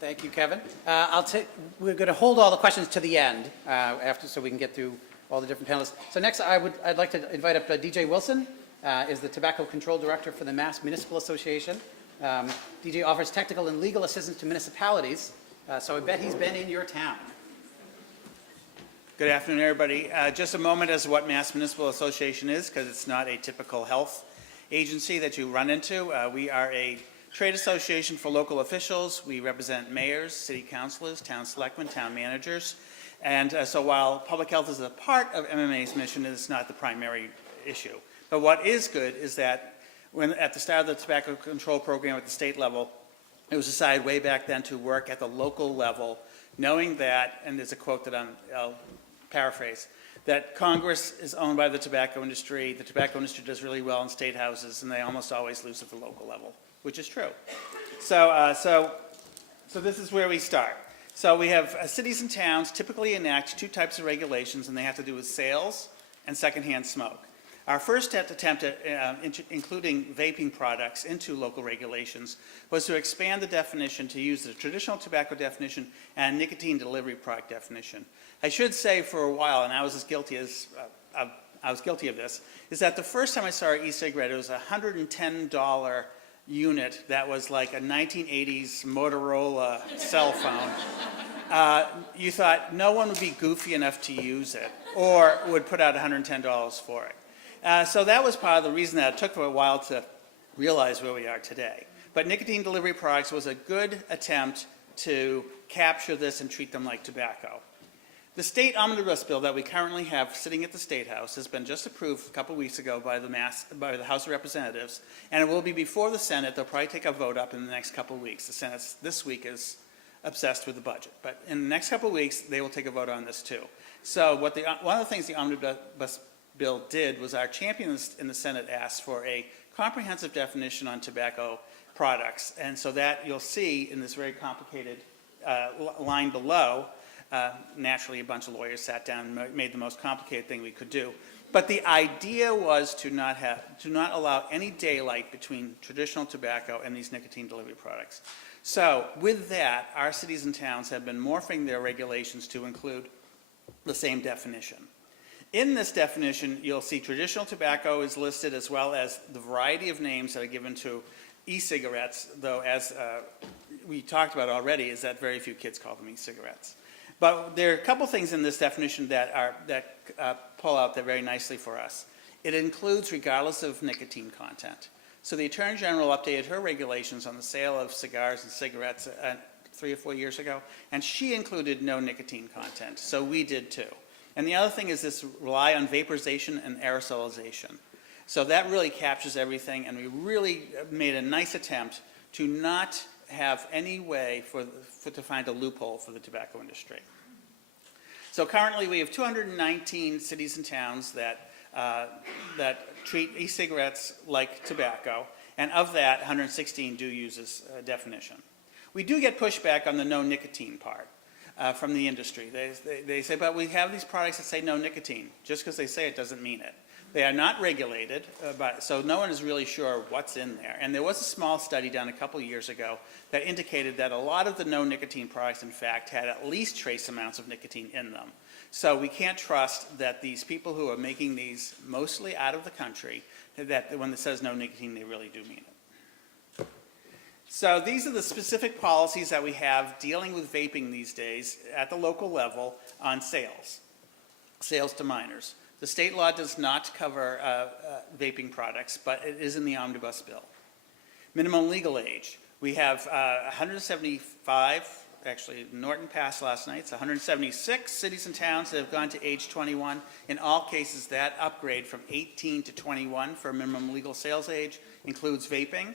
Thank you, Kevin. We're going to hold all the questions to the end after, so we can get through all the different panelists. So next, I'd like to invite up DJ Wilson, is the Tobacco Control Director for the Mass Municipal Association. DJ offers technical and legal assistance to municipalities, so I bet he's been in your town. Good afternoon, everybody. Just a moment as to what Mass Municipal Association is, because it's not a typical health agency that you run into. We are a trade association for local officials. We represent mayors, city councilors, town selectmen, town managers. And so while public health is a part of MMA's mission, it's not the primary issue. But what is good is that at the start of the tobacco control program at the state level, it was decided way back then to work at the local level, knowing that, and there's a quote that I'll paraphrase, that Congress is owned by the tobacco industry does really well in state houses, and they almost always lose at the local level, which is true. So this is where we start. So we have cities and towns typically enact two types of regulations, and they have to do with sales and secondhand smoke. Our first attempt at including vaping products into local regulations was to expand the definition to use the traditional tobacco definition and nicotine delivery product definition. I should say for a while, and I was as guilty as I was guilty of this, is that the first time I saw an e-cigarette, it was a $110 unit that was like a 1980s Motorola cell phone. You thought no one would be goofy enough to use it or would put out $110 for it. So that was part of the reason that it took a while to realize where we are today. But nicotine delivery products was a good attempt to capture this and treat them like tobacco. The state omnibus bill that we currently have sitting at the State House has been just approved a couple weeks ago by the House of Representatives, and it will be before the Senate. They'll probably take a vote up in the next couple of weeks. The Senate this week is obsessed with the budget, but in the next couple of weeks they will take a vote on this too. So one of the things the omnibus bill did was our champion in the Senate asked for a comprehensive definition on tobacco products, and so that you'll see in this very complicated line below. Naturally, a bunch of lawyers sat down and made the most complicated thing we could do. But the idea was to not allow any daylight between traditional tobacco and these nicotine delivery products. So with that, our cities and towns have been morphing their regulations to include the same definition. In this definition, you'll see traditional tobacco is listed as well as the variety of names that are given to e-cigarettes, though as we talked about already, is that very few kids call them e-cigarettes. But there are a couple things in this definition that pull out that very nicely for us. It includes regardless of nicotine content. So the Attorney General updated her regulations on the sale of cigars and cigarettes 3 or 4 years ago, and she included no nicotine content. So we did too. And the other thing is this rely on vaporization and aerosolization. So that really captures everything, and we really made a nice attempt to not have any way to find a loophole for the tobacco industry. So currently we have 219 cities and towns that treat e-cigarettes like tobacco, and of that, 116 do use this definition. We do get pushback on the no nicotine part from the industry. They say, but we have these products that say no nicotine. Just because they say it doesn't mean it. They are not regulated, so no one is really sure what's in there. And there was a small study done a couple years ago that indicated that a lot of the no nicotine products, in fact, had at least trace amounts of nicotine in them. So we can't trust that these people who are making these mostly out of the country, that when it says no nicotine, they really do mean it. So these are the specific policies that we have dealing with vaping these days at the local level on sales to minors. The state law does not cover vaping products, but it is in the omnibus bill. Minimum legal age. We have 175, actually Norton passed last night, it's 176 cities and towns that have gone to age 21. In all cases, that upgrade from 18 to 21 for minimum legal sales age includes vaping.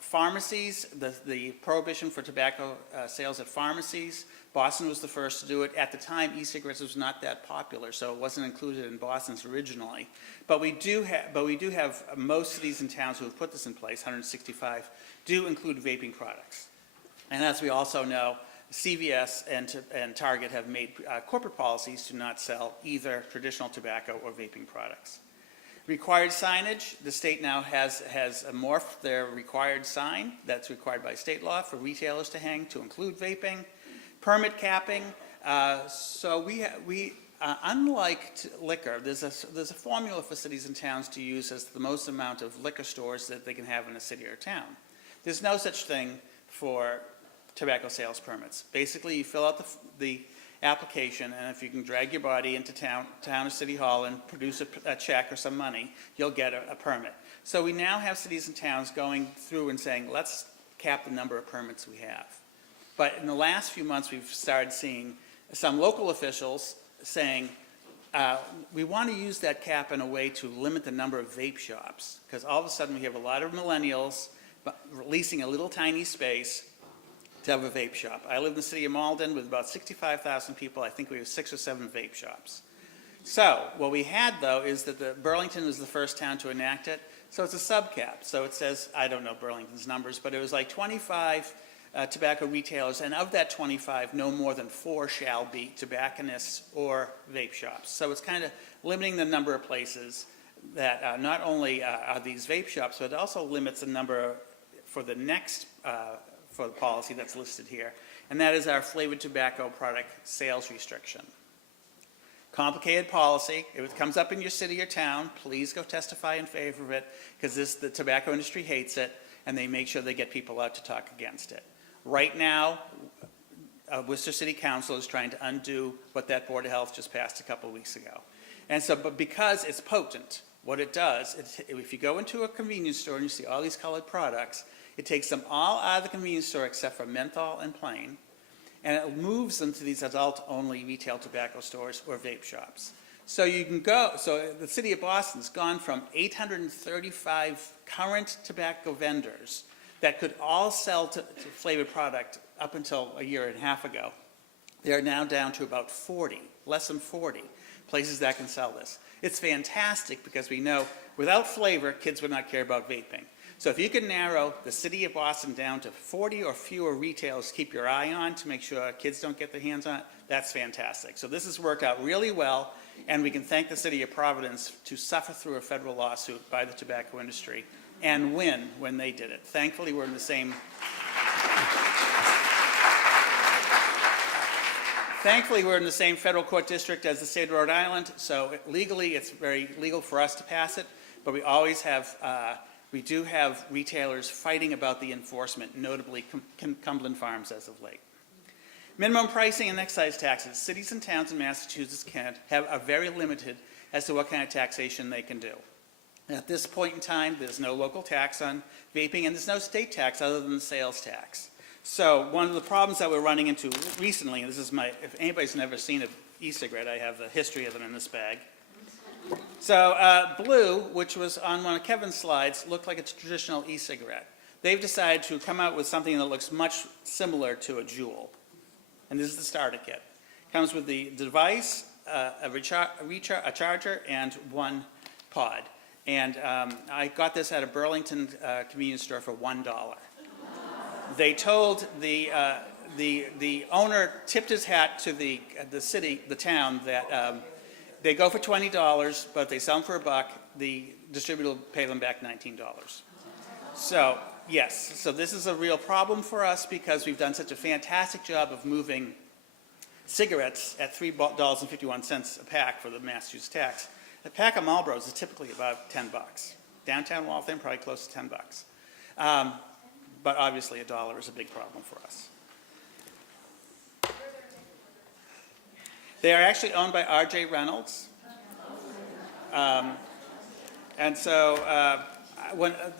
Pharmacies, the prohibition for tobacco sales at pharmacies. Boston was the first to do it. At the time, e-cigarettes was not that popular, so it wasn't included in Boston's originally. But we do have most cities and towns who have put this in place, 165, do include vaping products. And as we also know, CVS and Target have made corporate policies to not sell either traditional tobacco or vaping products. Required signage, the state now has morphed their required sign that's required by state law for retailers to hang to include vaping. Permit capping, so unlike liquor, there's a formula for cities and towns to use as the most amount of liquor stores that they can have in a city or town. There's no such thing for tobacco sales permits. Basically, you fill out the application, and if you can drag your body into town or city hall and produce a check or some money, you'll get a permit. So we now have cities and towns going through and saying, let's cap the number of permits we have. But in the last few months, we've started seeing some local officials saying, we want to use that cap in a way to limit the number of vape shops, because all of a sudden we have a lot of millennials leasing a little tiny space to have a vape shop. I live in the city of Malden with about 65,000 people. I think we have 6 or 7 vape shops. So what we had, though, is that Burlington was the first town to enact it. So it's a subcap. So it says, I don't know Burlington's numbers, but it was like 25 tobacco retailers, and of that 25, no more than 4 shall be tobacconists or vape shops. So it's kind of limiting the number of places that not only are these vape shops, but it also limits the number for the next for the policy that's listed here, and that is our flavored tobacco product sales restriction. Complicated policy. If it comes up in your city or town, please go testify in favor of it, because the tobacco industry hates it, and they make sure they get people out to talk against it. Right now, Worcester City Council is trying to undo what that Board of Health just passed a couple weeks ago. And so, but because it's potent, what it does, if you go into a convenience store and you see all these colored products, it takes them all out of the convenience store except for menthol and plain, and it moves them to these adult-only retail tobacco stores or vape shops. So you can go, so the city of Boston's gone from 835 current tobacco vendors that could all sell to flavored product up until a year and a half ago. They're now down to about 40, less than 40 places that can sell this. It's fantastic because we know without flavor, kids would not care about vaping. So if you can narrow the city of Boston down to 40 or fewer retailers to keep your eye on to make sure kids don't get their hands on it, that's fantastic. So this has worked out really well, and we can thank the city of Providence to suffer through a federal lawsuit by the tobacco industry and win when they did it. Thankfully, we're in the same federal court district as the state of Rhode Island, so legally it's very legal for us to pass it, but we always have we do have retailers fighting about the enforcement, notably Cumberland Farms as of late. Minimum pricing and excise taxes. Cities and towns in Massachusetts are very limited as to what kind of taxation they can do. At this point in time, there's no local tax on vaping, and there's no state tax other than the sales tax. So one of the problems that we're running into recently, and this is if anybody's never seen an e-cigarette, I have the history of them in this bag. So Blue, which was on one of Kevin's slides, looked like a traditional e-cigarette. They've decided to come out with something that looks much similar to a Juul. And this is the starter kit. Comes with the device, a charger, and one pod. And I got this at a Burlington convenience store for $1. They told the owner tipped his hat to the town that they go for $20, but if they sell them for $1, the distributor will pay them back $19. So yes, so this is a real problem for us because we've done such a fantastic job of moving cigarettes at $3.51 a pack for the Massachusetts tax. A pack of Marlboros is typically about $10. Downtown Waltham, probably close to $10. But obviously $1 is a big problem for us. They are actually owned by R.J. Reynolds. And so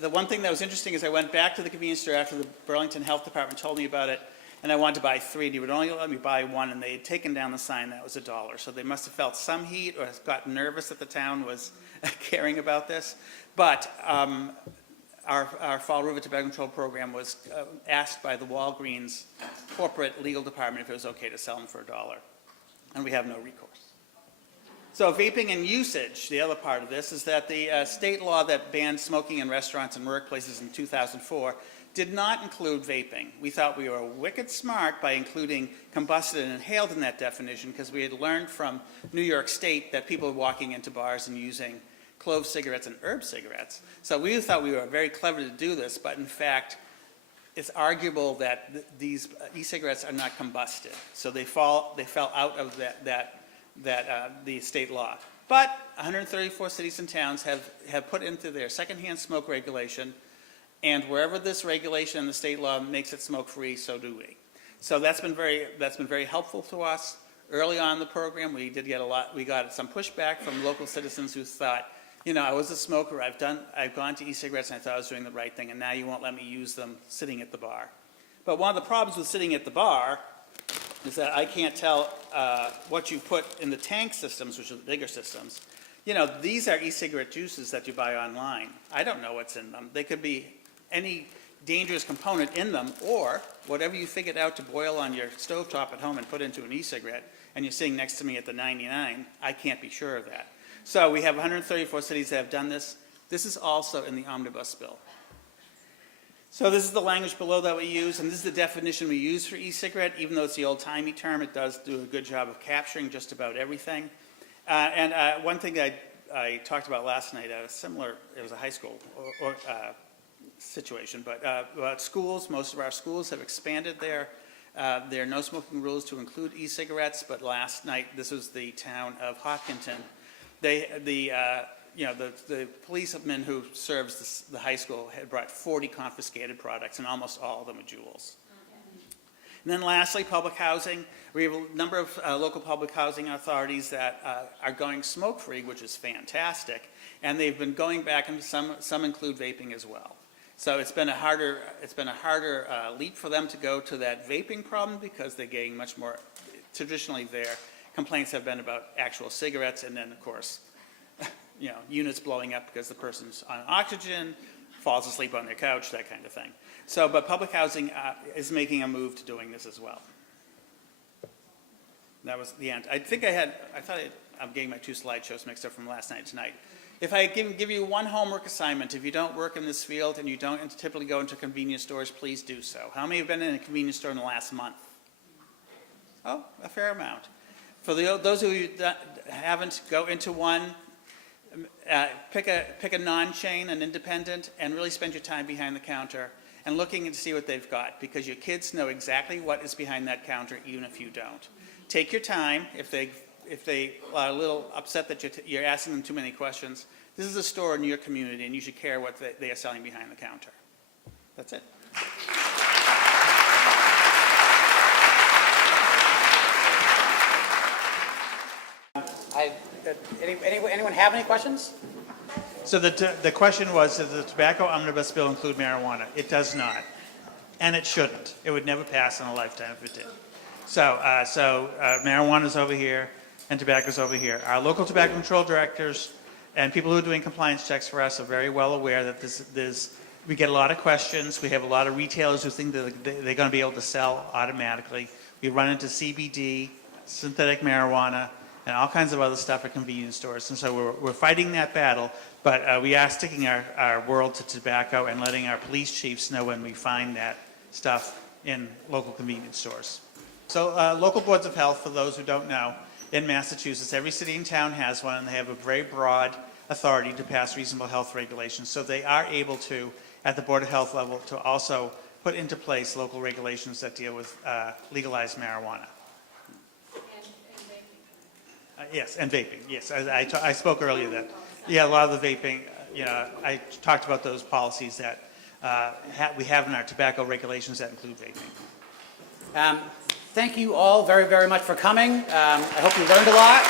the one thing that was interesting is I went back to the convenience store after the Burlington Health Department told me about it, and I wanted to buy 3. They would only let me buy 1, and they had taken down the sign that was $1. So they must have felt some heat or gotten nervous that the town was caring about this. But our Fall River Tobacco Control Program was asked by the Walgreens corporate legal department if it was okay to sell them for $1. And we have no recourse. So vaping and usage, the other part of this, is that the state law that banned smoking in restaurants and workplaces in 2004 did not include vaping. We thought we were wicked smart by including combusted and inhaled in that definition because we had learned from New York State that people were walking into bars and using clove cigarettes and herb cigarettes. So we thought we were very clever to do this, but in fact, it's arguable that these e-cigarettes are not combusted. So they fell out of the state law. But 134 cities and towns have put into their secondhand smoke regulation, and wherever this regulation in the state law makes it smoke-free, so do we. So that's been very helpful to us. Early on in the program, we got some pushback from local citizens who thought, you know, I was a smoker, I've gone to e-cigarettes and I thought I was doing the right thing, and now you won't let me use them sitting at the bar. But one of the problems with sitting at the bar is that I can't tell what you put in the tank systems, which are the bigger systems. You know, these are e-cigarette juices that you buy online. I don't know what's in them. They could be any dangerous component in them, or whatever you figured out to boil on your stovetop at home and put into an e-cigarette, and you're sitting next to me at the 99, I can't be sure of that. So we have 134 cities that have done this. This is also in the omnibus bill. So this is the language below that we use, and this is the definition we use for e-cigarette. Even though it's the old-timey term, it does do a good job of capturing just about everything. One thing I talked about last night at it was a high school situation, but about schools. Most of our schools have expanded their no smoking rules to include e-cigarettes, but last night, this was the town of Hopkinton. The policeman who serves the high school had brought 40 confiscated products, and almost all of them are Juuls. And then lastly, public housing. We have a number of local public housing authorities that are going smoke-free, which is fantastic, and they've been going back, and some include vaping as well. So it's been a harder leap for them to go to that vaping problem, because they're getting much more. Traditionally, their complaints have been about actual cigarettes, and then of course, you know, units blowing up because the person's on oxygen, falls asleep on their couch, that kind of thing. So, but public housing is making a move to doing this as well. That was the end. I'm getting my two slideshows mixed up from last night to tonight. If I give you one homework assignment, if you don't work in this field and you don't typically go into convenience stores, please do so. How many have been in a convenience store in the last month? Oh, a fair amount. For those of you that haven't, go into one, pick a non-chain, an independent, and really spend your time behind the counter and looking to see what they've got, because your kids know exactly what is behind that counter, even if you don't. Take your time. If they are a little upset that you're asking them too many questions, this is a store in your community, and you should care what they are selling behind the counter. That's it. Anyone have any questions? So the question was, does the tobacco omnibus bill include marijuana? It does not, and it shouldn't. It would never pass in a lifetime if it did. So marijuana's over here, and tobacco's over here. Our local tobacco control directors and people who are doing compliance checks for us are very well aware that we get a lot of questions. We have a lot of retailers who think that they're going to be able to sell automatically. We run into CBD, synthetic marijuana, and all kinds of other stuff at convenience stores. And so we're fighting that battle, but we are sticking our world to tobacco and letting our police chiefs know when we find that stuff in local convenience stores. So local boards of health, for those who don't know, in Massachusetts, every city and town has one, and they have a very broad authority to pass reasonable health regulations. So they are able to, at the Board of Health level, to also put into place local regulations that deal with legalized marijuana. Yes, and vaping. Yes, I spoke earlier that, yeah, a lot of the vaping, you know, I talked about those policies that we have in our tobacco regulations that include vaping. Thank you all very, very much for coming. I hope you learned a lot.